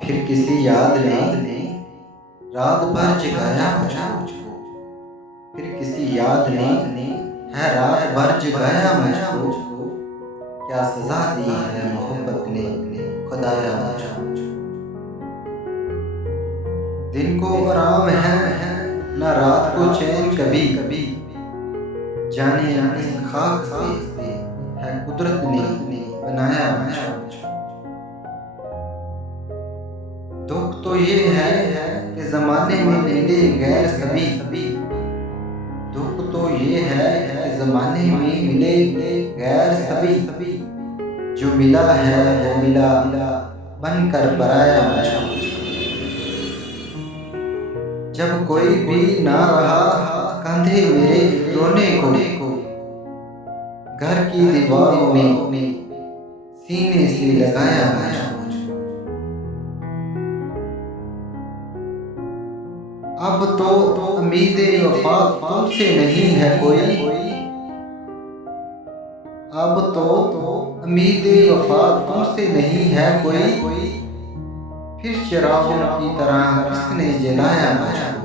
फिर किसी याद ने रात भर जगाया मुझको। फिर किसी याद ने है रात भर जगाया मुझको। क्या सजा दी है मोहब्बत ने खुदाया मुझको। दिन को आराम है न रात को चैन कभी कभी। जाने किस खाक से है कुदरत ने बनाया मुझको। दुख तो ये है कि जमाने में मिले गैर सभी। दुख तो ये है कि जमाने में मिले गैर सभी। जो मिला है वो मिला बनकर पराया मुझको। जब कोई भी ना रहा कंधे मेरे रोने को। घर की दीवारों ने सीने से लगाया मुझको। अब तो उम्मीदें वफा तुमसे नहीं है कोई। अब तो उम्मीदें वफा तुमसे नहीं है कोई। फिर चिरागों की तरह किसने जलाया मुझको।